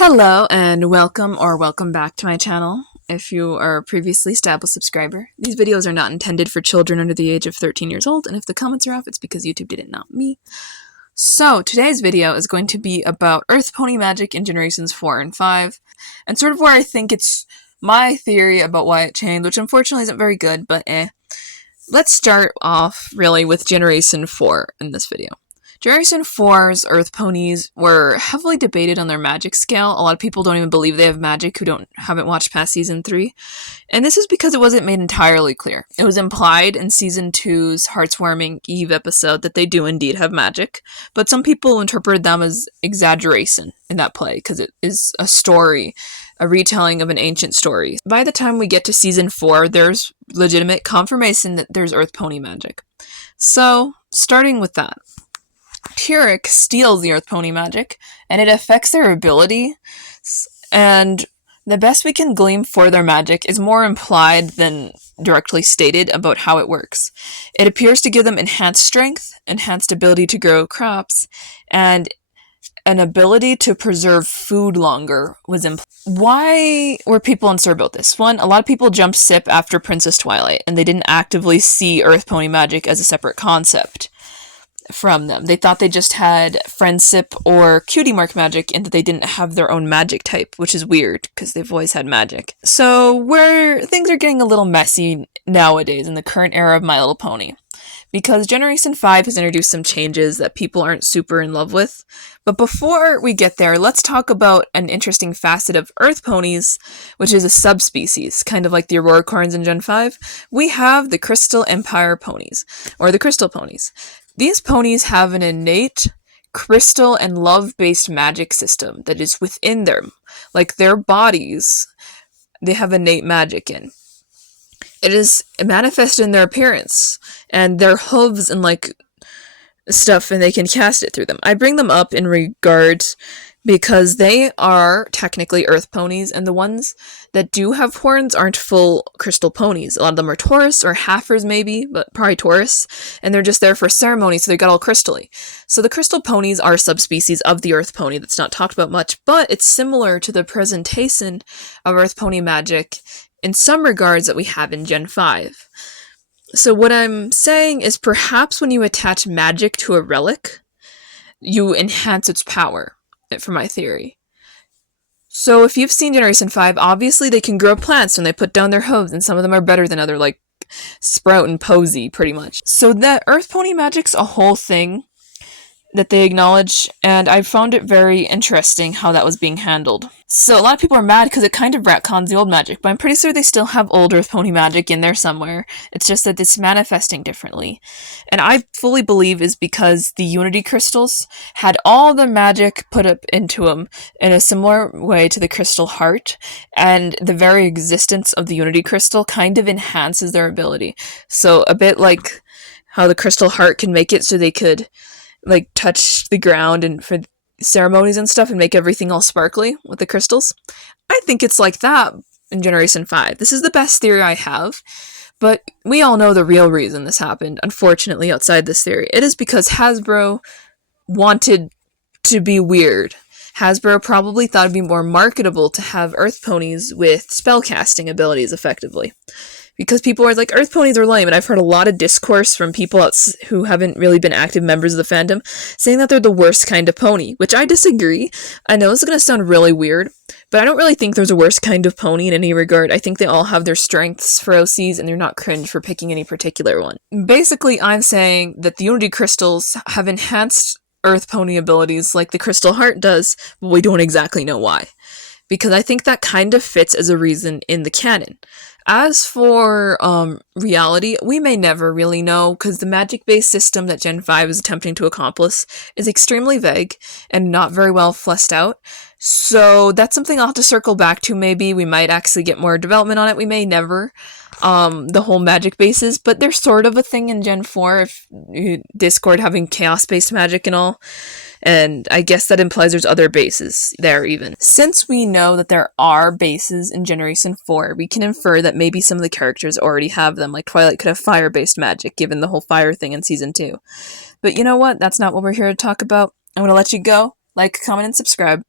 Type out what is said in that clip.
Hello and welcome back to my channel. If you are a previously established subscriber, these videos are not intended for children under the age of 13 years old, and if the comments are off, it's because YouTube did it, not me. So, today's video is going to be about Earth Pony Magic in Generations 4 and 5, and sort of where I think it's my theory about why it changed, which unfortunately isn't very good, but Let's start off, really, with Generation 4 in this video. Generation 4's Earth Ponies were heavily debated on their magic scale. A lot of people don't even believe they have magic who haven't watched past Season 3. And this is because it wasn't made entirely clear. It was implied in Season 2's Heartswarming Eve episode that they do indeed have magic, but some people interpreted them as exaggeration in that play because it is a story, a retelling of an ancient story. By the time we get to Season 4, there's legitimate confirmation that there's Earth Pony magic. So, starting with that. Tyrek steals the Earth Pony magic, and it affects their ability, and the best we can glean for their magic is more implied than directly stated about how it works. It appears to give them enhanced strength, enhanced ability to grow crops, and an ability to preserve food longer was implied. Why were people unsure about this? One, a lot of people jumped ship after Princess Twilight, and they didn't actively see Earth Pony magic as a separate concept from them. They thought they just had friendship or cutie mark magic and that they didn't have their own magic type, which is weird because they've always had magic. So where things are getting a little messy nowadays in the current era of My Little Pony, because Generation 5 has introduced some changes that people aren't super in love with. But before we get there, let's talk about an interesting facet of Earth Ponies, which is a subspecies, kind of like the Auroracorns in Gen 5. We have the Crystal Empire Ponies, or the Crystal Ponies. These ponies have an innate crystal and love-based magic system that is within them. Like their bodies, they have innate magic in. It is manifested in their appearance and their hooves and stuff, and they can cast it through them. I bring them up in regards because they are technically Earth Ponies, and the ones that do have horns aren't full crystal ponies. A lot of them are Taurus or Halfers maybe, but probably Taurus, and they're just there for ceremony, so they got all crystally. So the crystal ponies are subspecies of the Earth Pony that's not talked about much, but it's similar to the presentation of Earth Pony magic in some regards that we have in Gen 5. So what I'm saying is perhaps when you attach magic to a relic, you enhance its power, for my theory. So if you've seen Generation 5, obviously they can grow plants when they put down their hooves, and some of them are better than other, like Sprout and Posy, pretty much. So that Earth Pony magic's a whole thing that they acknowledge, and I found it very interesting how that was being handled. So a lot of people are mad because it kind of retcons the old magic, but I'm pretty sure they still have old Earth Pony magic in there somewhere. It's just that it's manifesting differently. And I fully believe is because the Unity Crystals had all the magic put up into them in a similar way to the Crystal Heart, and the very existence of the Unity Crystal kind of enhances their ability. So a bit like how the Crystal Heart can make it so they could touch the ground and for ceremonies and stuff and make everything all sparkly with the crystals. I think it's like that in Generation 5. This is the best theory I have, but we all know the real reason this happened, unfortunately, outside this theory. It is because Hasbro wanted to be weird. Hasbro probably thought it'd be more marketable to have Earth Ponies with spellcasting abilities, effectively. Because people are like, Earth Ponies are lame, and I've heard a lot of discourse from people who haven't really been active members of the fandom saying that they're the worst kind of pony, which I disagree. I know this is going to sound really weird, but I don't really think there's a worst kind of pony in any regard. I think they all have their strengths for OCs, and they're not cringe for picking any particular one. Basically, I'm saying that the Unity Crystals have enhanced Earth Pony abilities like the Crystal Heart does, but we don't exactly know why. Because I think that kind of fits as a reason in the canon. As for reality, we may never really know, because the magic-based system that Gen 5 is attempting to accomplish is extremely vague and not very well fleshed out. So that's something I'll have to circle back to maybe. We might actually get more development on it. We may never. The whole magic bases, but there's sort of a thing in Gen 4, if Discord having chaos-based magic and all. And I guess that implies there's other bases there even. Since we know that there are bases in Generation 4, we can infer that maybe some of the characters already have them, like Twilight could have fire-based magic, given the whole fire thing in Season 2. But you know what? That's not what we're here to talk about. I'm going to let you go. Like, comment, and subscribe.